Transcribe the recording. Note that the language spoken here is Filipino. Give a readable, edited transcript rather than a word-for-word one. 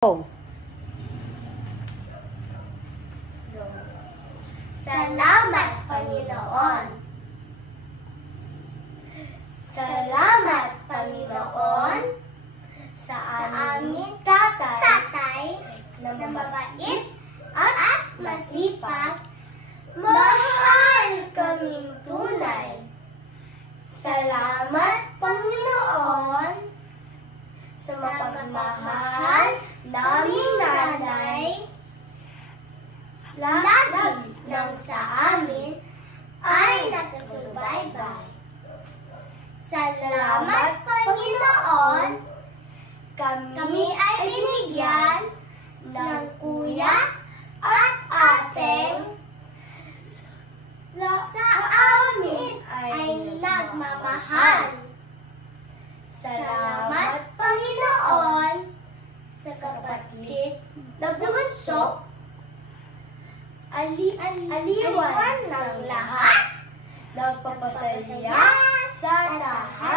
Oh. Salamat, Panginoon. Salamat, Panginoon, sa aming tatay na mabait at masipag. Mahal kaming tunay. Salamat, Panginoon, sa mapagmahal naming nanay. Lagi nang sa amin ay nakasubaybay. Salamat, Panginoon, kami ay binigyan ng kuya at ateng sa amin ay nagmamahal. Salamat, Panginoon, sa kapatid na bunso, aliwan ng lahat, nagpapasaya sa lahat.